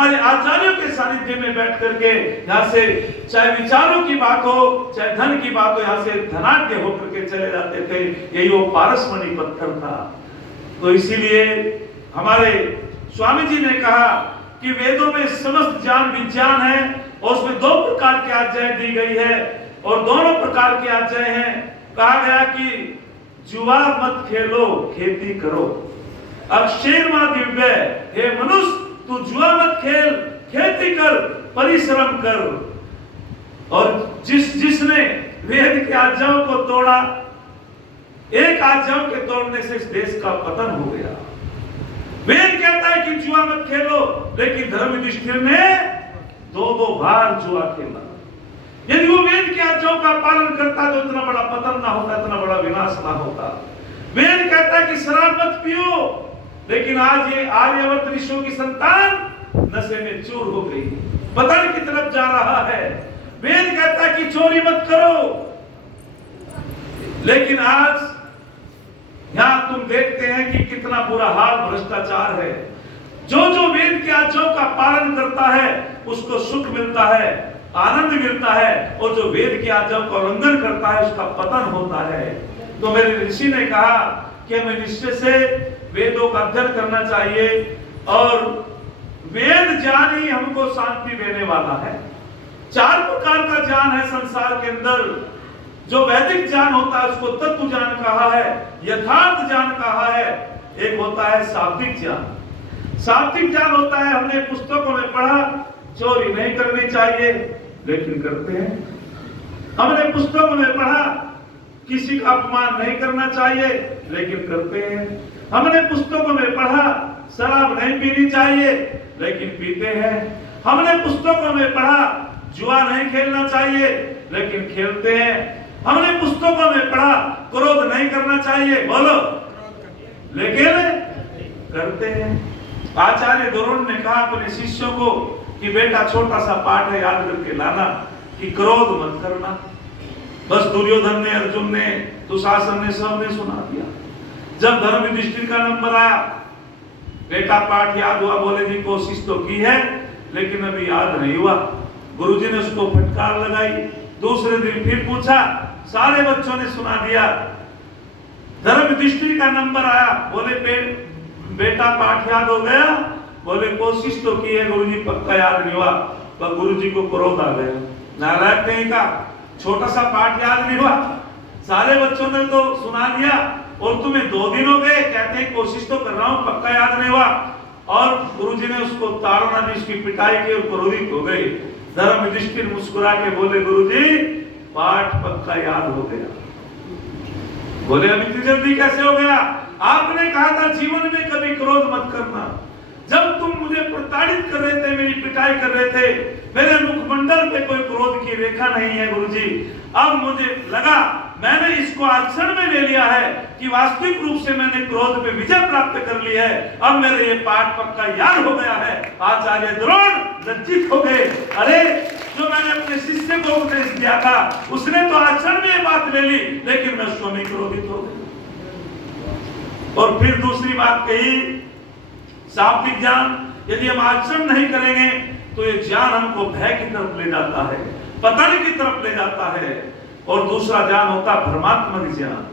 हमारे आचार्यों के सानिध्य में बैठ करके यहाँ से चाहे विचारों की बात हो चाहे धन की बात हो, यहाँ से धनाढ्य होकर के चले जाते थे। यही वो पारसमणि पत्थर था। तो इसीलिए हमारे स्वामी जी ने कहा कि वेदों में समस्त ज्ञान विज्ञान है और उसमें दो प्रकार की आज्ञाएं दी गई है और दोनों प्रकार की आज्ञाएं हैं। कहा गया कि जुआ मत खेलो, खेती करो। अब शेरमा दिव्य, हे मनुष्य तू जुआ मत खेल, खेती कर, परिश्रम कर। और जिसने वेद की आज्ञाओं को तोड़ा, एक आज्ञाओं के तोड़ने से इस देश का पतन हो गया। वेद कहता है कि जुआ मत खेलो, लेकिन धर्म युधिष्ठिर ने दो बार जुआ खेला। यदि वो वेद की आज्ञाओं का पालन करता तो इतना बड़ा पतन ना होता, इतना बड़ा विनाश ना होता। वेद कहता है कि शराब मत पियो, लेकिन आज ये आर्यवर्त ऋषियों की संतान नशे में चूर हो गई, पतन की तरफ जा रहा है। वेद कहता है कि चोरी मत करो, लेकिन आज यहां तुम देखते हैं कि कितना बुरा हाल भ्रष्टाचार है। जो वेद की आज्ञाओं का पालन करता है उसको सुख मिलता है, आनंद मिलता है, और जो वेद की आज्ञाओं का उल्लंघन करता है उसका पतन होता है। तो मेरे ऋषि ने कहा कि हमें निश्चय से वेदों का अध्ययन करना चाहिए और वेद ज्ञान ही हमको शांति देने वाला है। 4 प्रकार का ज्ञान है संसार के अंदर। जो वैदिक ज्ञान होता है उसको तत्व ज्ञान कहा है, यथार्थ ज्ञान कहा है। एक होता है शाब्दिक ज्ञान। शाब्दिक ज्ञान होता है, हमने पुस्तकों में पढ़ा चोरी नहीं करनी चाहिए, लेकिन करते हैं। हमने पुस्तकों में पढ़ा किसी का अपमान नहीं करना चाहिए, लेकिन करते हैं। हमने पुस्तकों में पढ़ा शराब नहीं पीनी चाहिए, लेकिन पीते हैं। हमने पुस्तकों में पढ़ा जुआ नहीं खेलना चाहिए, लेकिन खेलते हैं। हमने पुस्तकों में पढ़ा क्रोध नहीं करना चाहिए, बोलो, लेकिन करते हैं। आचार्य द्रोण ने कहा अपने शिष्यों को कि बेटा छोटा सा पाठ है, याद करके लाना कि क्रोध मत करना। बस दुर्योधन ने, अर्जुन ने, दुशासन ने, सबने सुना दिया। जब धर्म युधिष्ठिर का नंबर आया, बेटा पाठ याद हुआ, बोले जी कोशिश तो की है लेकिन अभी याद नहीं हुआ। गुरुजी ने उसको फटकार लगाई। दूसरे दिन फिर पूछा, सारे बच्चों ने सुना दिया। धर्म युधिष्ठिर का नंबर आया, बोले बेटा पाठ याद हो गया? बोले कोशिश तो की है गुरुजी, पक्का याद नहीं हुआ। पर गुरुजी को क्रोध आ गया, नारायण कहीं का, छोटा सा पाठ याद नहीं हुआ, सारे बच्चों ने तो सुना दिया और तुम्हें 2 दिन हो गए, कहते हैं कोशिश तो कर रहा हूं, पक्का याद नहीं हुआ। और गुरुजी ने उसको ताड़ना दी, उसकी पिटाई की और क्रोधित हो गए। धर्म युधिष्ठिर मुस्कुरा के बोले, गुरुजी पाठ पक्का याद हो गया। बोले अभी इतनी जल्दी कैसे हो गया? आपने कहा था जीवन में कभी क्रोध मत करना। जब तुम मुझे प्रताड़ित कर रहे थे, मेरी पिटाई कर रहे थे, मेरे मुखमंडल पे कोई क्रोध की रेखा नहीं है गुरुजी। अब मुझे लगा, मैंने इसको आचरण में ले लिया है कि वास्तविक रूप से मैंने क्रोध पे विजय प्राप्त कर ली है। अब मेरे ये पाठ पक्का याद हो गया है। आचार्य द्रोण लज्जित हो गए। अरे जो मैंने अपने शिष्य को उपदेश दिया था उसने तो आचरण में ये बात ले ली, लेकिन मैं स्वयं क्रोधित हो गया। और फिर दूसरी बात कही, शाब्दिक ज्ञान यदि हम आचरण नहीं करेंगे तो ये ज्ञान हमको भय की तरफ ले जाता है, पतन की तरफ ले जाता है। और दूसरा ज्ञान होता है भ्रमात्मक ज्ञान।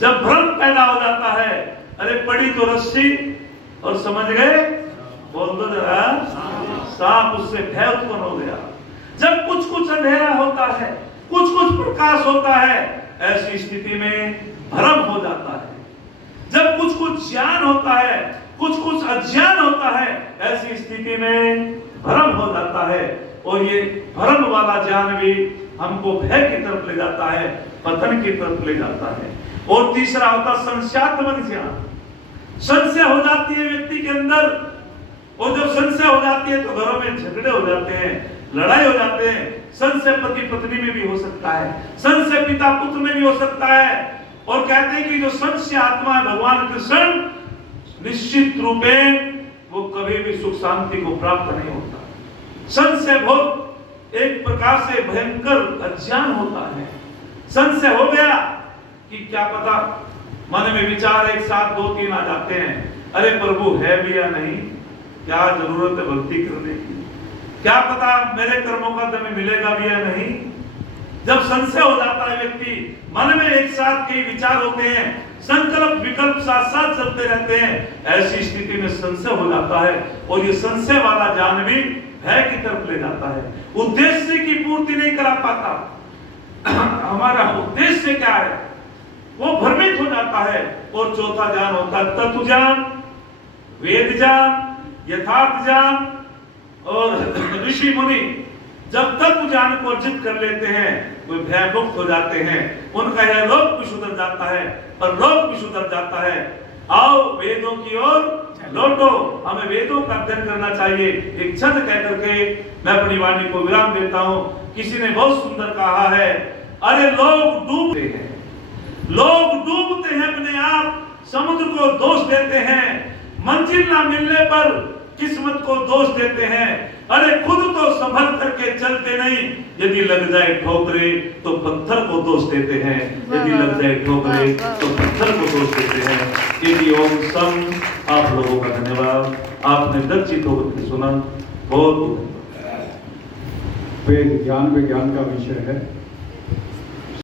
जब भ्रम पैदा हो जाता है, अरे पड़ी तो रस्सी और समझ गए, बोल दो जरा, सांप, उससे भय उत्पन्न हो गया। जब कुछ कुछ अंधेरा होता है, कुछ कुछ प्रकाश होता है, ऐसी स्थिति में भ्रम हो जाता है। जब कुछ कुछ ज्ञान होता है, कुछ कुछ अज्ञान होता है, ऐसी स्थिति में भ्रम हो जाता है। और ये भ्रम वाला ज्ञान भी हमको भय की तरफ ले जाता है, पतन की तरफ ले जाता है। और तीसरा होता संशयात्मक ज्ञान। संशय हो जाती है व्यक्ति के अंदर, और जब संशय हो जाती है तो घरों में झगड़े हो जाते हैं, लड़ाई हो जाते हैं। संशय पति पत्नी में भी हो सकता है, संशय पिता पुत्र में भी हो सकता है। और कहते हैं कि जो संशय आत्मा है भगवान कृष्ण, निश्चित रूपे वो कभी भी सुख शांति को प्राप्त नहीं होता। संशय बहुत एक प्रकार से भयंकर अज्ञान होता है। संशय हो गया कि क्या पता, मन में विचार एक साथ 2-3 आ जाते हैं, अरे प्रभु है भी या नहीं, क्या जरूरत है भक्ति करने की? क्या पता मेरे कर्मों का तुम्हें मिलेगा भी या नहीं। जब संशय हो जाता है व्यक्ति, मन में एक साथ कई विचार होते हैं, संकल्प विकल्प साथ साथ चलते रहते हैं, ऐसी स्थिति में संशय हो जाता है और ये संशय वाला ज्ञान भी भय की तरफ ले जाता है, उद्देश्य की पूर्ति नहीं करा पाता। हमारा उद्देश्य क्या है वो भ्रमित हो जाता है। और चौथा ज्ञान होता है तत्व ज्ञान, वेद ज्ञान, यथार्थ ज्ञान। और ऋषि मुनि जब तत्व ज्ञान को अर्जित कर लेते हैं वे भयमुक्त हो जाते हैं, उनका यह लोक भी सुधर जाता है और लोक भी सुधर जाता है। आओ वेदों की ओर लौटो, हमें वेदों का अध्ययन करना चाहिए। एक छंद कह करके मैं अपनी वाणी को विराम देता हूं। किसी ने बहुत सुंदर कहा है, अरे लोग डूबते हैं, लोग डूबते हैं अपने आप, समुद्र को दोष देते हैं, मंजिल ना मिलने पर किस्मत को दोष देते हैं। अरे खुद तो संभल करके चलते नहीं, यदि लग जाए ठोकरे तो पत्थर को दोष देते हैं, यदि लग जाए ठोकरे तो पत्थर को दोष देते हैं। यदि ओम सम आप लोगों का धन्यवाद, आपने दर्शित होकर के सुना, बहुत वेद ज्ञान विज्ञान का विषय है।